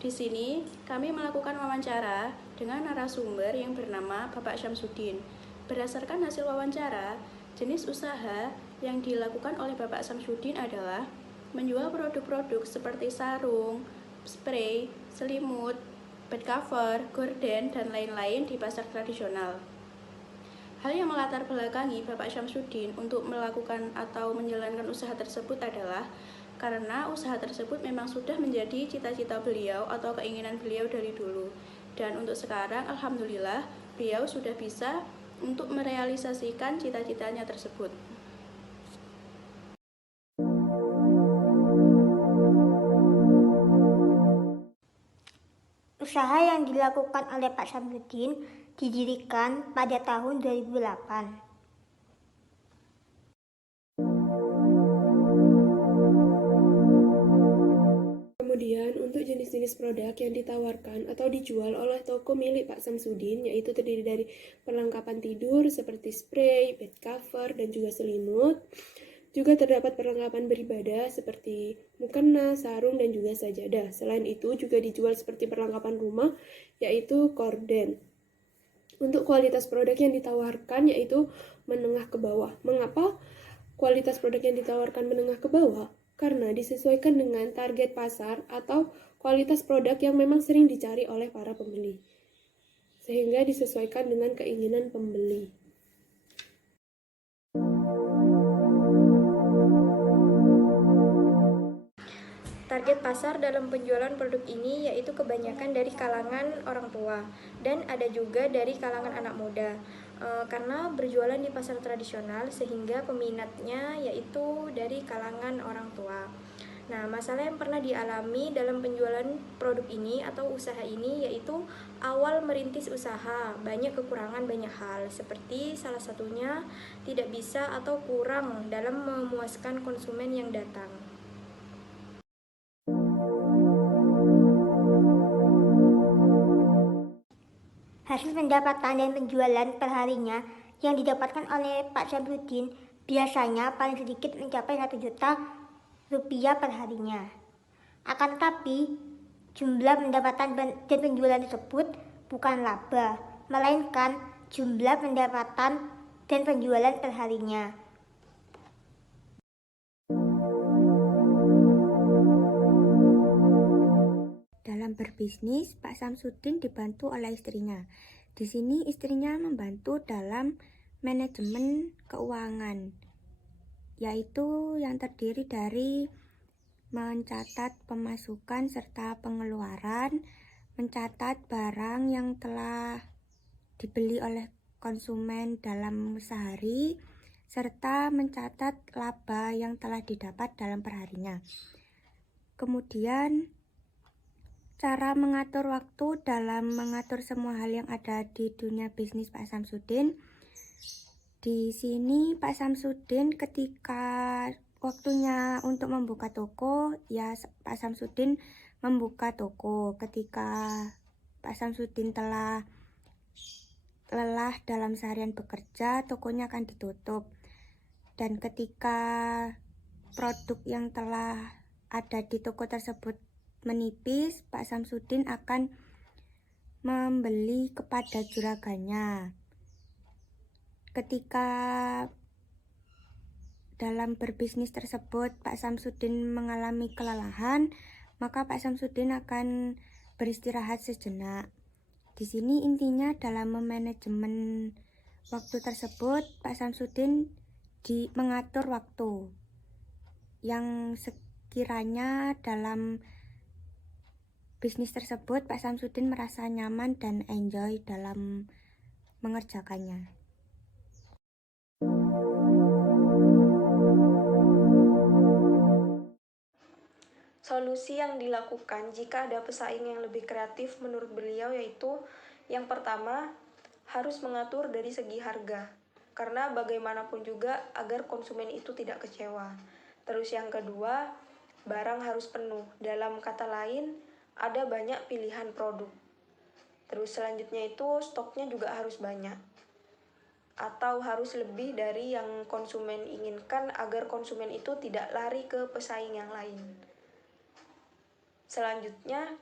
Di sini kami melakukan wawancara dengan narasumber yang bernama Bapak Syamsuddin. Berdasarkan hasil wawancara, jenis usaha yang dilakukan oleh Bapak Syamsuddin adalah menjual produk-produk seperti sarung, spray, selimut, bed cover, gorden, dan lain-lain di pasar tradisional. Hal yang melatar belakangi Bapak Syamsuddin untuk melakukan atau menjalankan usaha tersebut adalah karena usaha tersebut memang sudah menjadi cita-cita beliau atau keinginan beliau dari dulu. Dan untuk sekarang, alhamdulillah, beliau sudah bisa untuk merealisasikan cita-citanya tersebut. Usaha yang dilakukan oleh Pak Syamsuddin didirikan pada tahun 2008. Kemudian, untuk jenis-jenis produk yang ditawarkan atau dijual oleh toko milik Pak Syamsuddin, yaitu terdiri dari perlengkapan tidur seperti spray, bed cover, dan juga selimut. Juga terdapat perlengkapan beribadah seperti mukena, sarung, dan juga sajadah. Selain itu, juga dijual seperti perlengkapan rumah, yaitu korden. Untuk kualitas produk yang ditawarkan, yaitu menengah ke bawah. Mengapa kualitas produk yang ditawarkan menengah ke bawah? Karena disesuaikan dengan target pasar atau kualitas produk yang memang sering dicari oleh para pembeli, sehingga disesuaikan dengan keinginan pembeli. Target pasar dalam penjualan produk ini yaitu kebanyakan dari kalangan orang tua dan ada juga dari kalangan anak muda. Karena berjualan di pasar tradisional sehingga peminatnya yaitu dari kalangan orang tua. Nah, masalah yang pernah dialami dalam penjualan produk ini atau usaha ini yaitu awal merintis usaha, banyak kekurangan banyak hal, seperti salah satunya tidak bisa atau kurang dalam memuaskan konsumen yang datang. Hasil pendapatan dan penjualan perharinya yang didapatkan oleh Pak Syamsuddin biasanya paling sedikit mencapai 1 juta rupiah perharinya. Akan tetapi, jumlah pendapatan dan penjualan tersebut bukan laba, melainkan jumlah pendapatan dan penjualan perharinya. Dalam berbisnis, Pak Syamsuddin dibantu oleh istrinya. Di sini istrinya membantu dalam manajemen keuangan, yaitu yang terdiri dari mencatat pemasukan serta pengeluaran, mencatat barang yang telah dibeli oleh konsumen dalam sehari, serta mencatat laba yang telah didapat dalam perharinya. Kemudian, cara mengatur waktu dalam mengatur semua hal yang ada di dunia bisnis Pak Syamsuddin. Di sini Pak Syamsuddin ketika waktunya untuk membuka toko, ya Pak Syamsuddin membuka toko. Ketika Pak Syamsuddin telah lelah dalam seharian bekerja, tokonya akan ditutup. Dan ketika produk yang telah ada di toko tersebut menipis, Pak Syamsuddin akan membeli kepada juragannya. Ketika dalam berbisnis tersebut Pak Syamsuddin mengalami kelelahan, maka Pak Syamsuddin akan beristirahat sejenak. Di sini intinya dalam memanajemen waktu tersebut, Pak Syamsuddin mengatur waktu yang sekiranya dalam bisnis tersebut Pak Syamsuddin merasa nyaman dan enjoy dalam mengerjakannya. Solusi yang dilakukan jika ada pesaing yang lebih kreatif menurut beliau yaitu yang pertama harus mengatur dari segi harga. Karena bagaimanapun juga agar konsumen itu tidak kecewa. Terus yang kedua, barang harus penuh. Dalam kata lain, ada banyak pilihan produk. Terus selanjutnya itu stoknya juga harus banyak. Atau harus lebih dari yang konsumen inginkan agar konsumen itu tidak lari ke pesaing yang lain. Selanjutnya,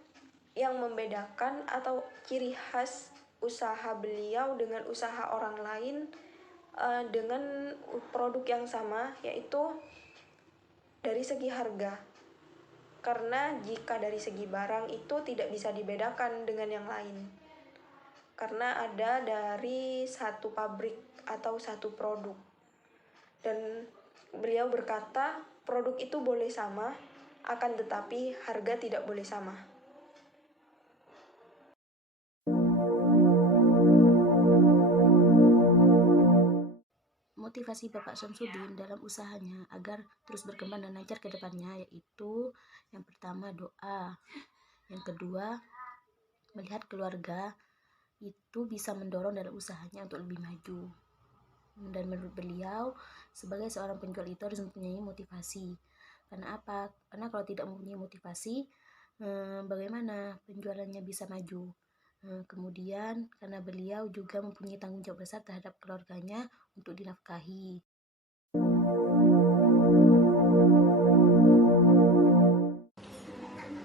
yang membedakan atau ciri khas usaha beliau dengan usaha orang lain dengan produk yang sama, yaitu dari segi harga. Karena jika dari segi barang itu tidak bisa dibedakan dengan yang lain. Karena ada dari satu pabrik atau satu produk. Dan beliau berkata, produk itu boleh sama, akan tetapi harga tidak boleh sama. Motivasi Bapak Syamsuddin dalam usahanya agar terus berkembang dan lancar ke depannya yaitu yang pertama doa, yang kedua melihat keluarga itu bisa mendorong dalam usahanya untuk lebih maju. Dan menurut beliau sebagai seorang penjual itu harus mempunyai motivasi. Karena apa? Karena kalau tidak mempunyai motivasi, bagaimana penjualannya bisa maju? Kemudian karena beliau juga mempunyai tanggung jawab besar terhadap keluarganya untuk dinafkahi.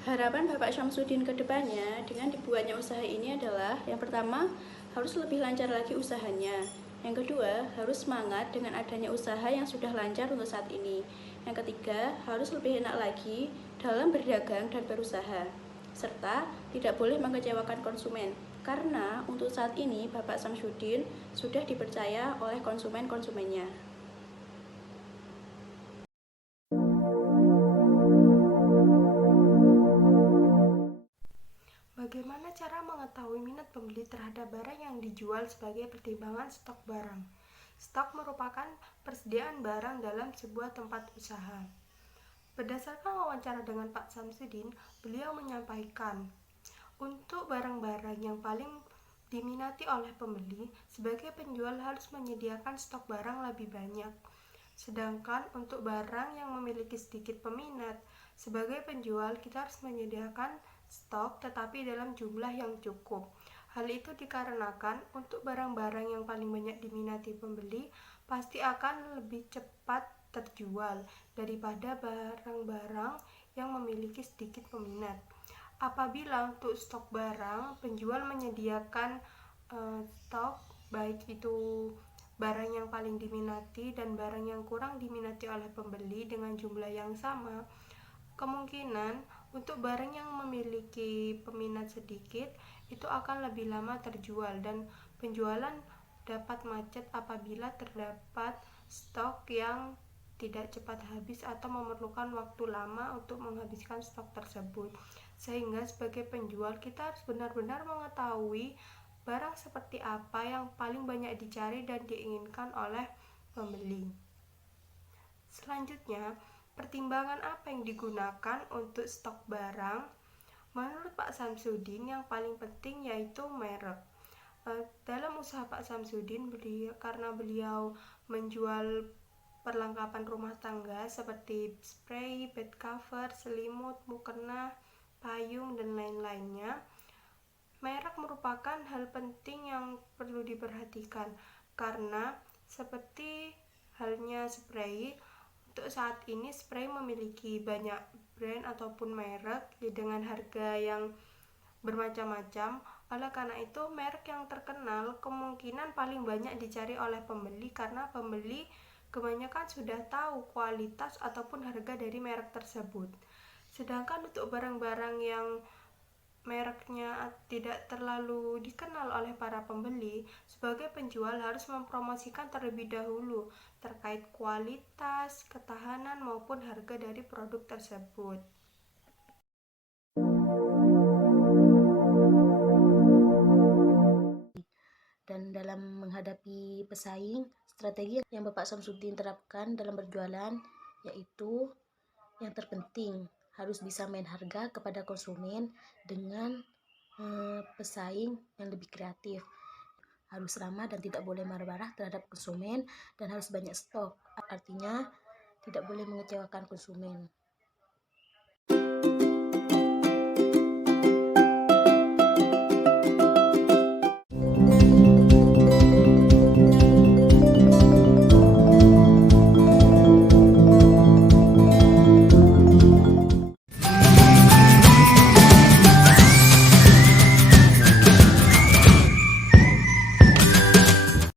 Harapan Bapak Syamsuddin ke depannya dengan dibuatnya usaha ini adalah yang pertama, harus lebih lancar lagi usahanya. Yang kedua, harus semangat dengan adanya usaha yang sudah lancar untuk saat ini. Yang ketiga, harus lebih enak lagi dalam berdagang dan berusaha. Serta tidak boleh mengecewakan konsumen. Karena untuk saat ini Bapak Syamsuddin sudah dipercaya oleh konsumen-konsumennya. Bagaimana cara mengetahui minat pembeli terhadap barang yang dijual sebagai pertimbangan stok barang? Stok merupakan persediaan barang dalam sebuah tempat usaha. Berdasarkan wawancara dengan Pak Syamsuddin, beliau menyampaikan, untuk barang-barang yang paling diminati oleh pembeli, sebagai penjual harus menyediakan stok barang lebih banyak. Sedangkan untuk barang yang memiliki sedikit peminat, sebagai penjual kita harus menyediakan stok tetapi dalam jumlah yang cukup. Hal itu dikarenakan untuk barang-barang yang paling banyak diminati pembeli pasti akan lebih cepat terjual daripada barang-barang yang memiliki sedikit peminat. Apabila untuk stok barang, penjual menyediakan stok baik itu barang yang paling diminati dan barang yang kurang diminati oleh pembeli dengan jumlah yang sama, kemungkinan untuk barang yang memiliki peminat sedikit itu akan lebih lama terjual dan penjualan dapat macet apabila terdapat stok yang tidak cepat habis atau memerlukan waktu lama untuk menghabiskan stok tersebut. Sehingga sebagai penjual kita harus benar-benar mengetahui barang seperti apa yang paling banyak dicari dan diinginkan oleh pembeli. Selanjutnya, pertimbangan apa yang digunakan untuk stok barang? Menurut Pak Syamsuddin, yang paling penting yaitu merek. Dalam usaha Pak Syamsuddin, karena beliau menjual perlengkapan rumah tangga seperti spray, bed cover, selimut, mukena, payung, dan lain-lainnya, merek merupakan hal penting yang perlu diperhatikan karena seperti halnya spray, untuk saat ini spray memiliki banyak brand ataupun merek dengan harga yang bermacam-macam. Oleh karena itu, merek yang terkenal kemungkinan paling banyak dicari oleh pembeli karena pembeli kebanyakan sudah tahu kualitas ataupun harga dari merek tersebut. Sedangkan untuk barang-barang yang mereknya tidak terlalu dikenal oleh para pembeli, sebagai penjual harus mempromosikan terlebih dahulu terkait kualitas, ketahanan maupun harga dari produk tersebut. Dan dalam menghadapi pesaing, strategi yang Bapak Syamsuddin terapkan dalam berjualan yaitu yang terpenting harus bisa main harga kepada konsumen dengan pesaing yang lebih kreatif. Harus ramah dan tidak boleh marah-marah terhadap konsumen dan harus banyak stok. Artinya tidak boleh mengecewakan konsumen.